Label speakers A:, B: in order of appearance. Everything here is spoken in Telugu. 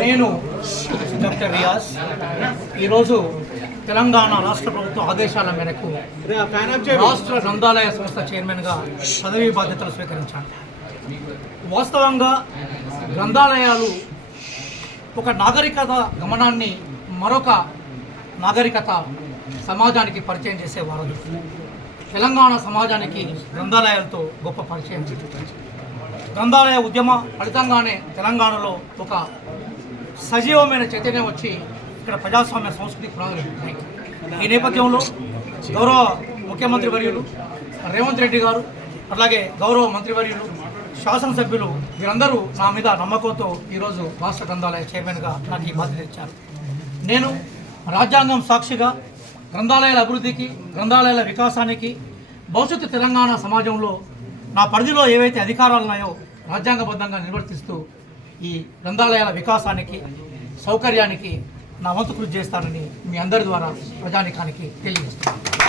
A: నేను డాక్టర్ రియాజ్ ఈరోజు తెలంగాణ రాష్ట్ర ప్రభుత్వ ఆదేశాల మేరకు రాష్ట్ర గ్రంథాలయ సంస్థ చైర్మన్గా పదవీ బాధ్యతలు స్వీకరించాను వాస్తవంగా గ్రంథాలయాలు ఒక నాగరికత గమనాన్ని మరొక నాగరికత సమాజానికి పరిచయం చేసే వారధి తెలంగాణ సమాజానికి గ్రంథాలయాలతో గొప్ప పరిచయం గ్రంథాలయ ఉద్యమ ఫలితంగానే తెలంగాణలో ఒక సజీవమైన చైతన్యం వచ్చి ఇక్కడ ప్రజాస్వామ్య సంస్కృతి పునాదులు ఈ నేపథ్యంలో గౌరవ ముఖ్యమంత్రి వర్యులు రేవంత్ రెడ్డి గారు అలాగే గౌరవ మంత్రివర్యులు శాసనసభ్యులు వీరందరూ నా మీద నమ్మకంతో ఈరోజు రాష్ట్ర గ్రంథాలయ చైర్మన్గా నాకు ఈ బాధ్యత ఇచ్చారు. నేను రాజ్యాంగం సాక్షిగా గ్రంథాలయాల అభివృద్ధికి గ్రంథాలయాల వికాసానికి భవిష్యత్తు తెలంగాణ సమాజంలో నా పరిధిలో ఏవైతే అధికారాలు ఉన్నాయో రాజ్యాంగబద్ధంగా నిర్వర్తిస్తూ ఈ గ్రంథాలయాల వికాసానికి సౌకర్యానికి నా వంతు కృషి చేస్తానని మీ అందరి ద్వారా ప్రజానికానికి తెలియజేస్తాను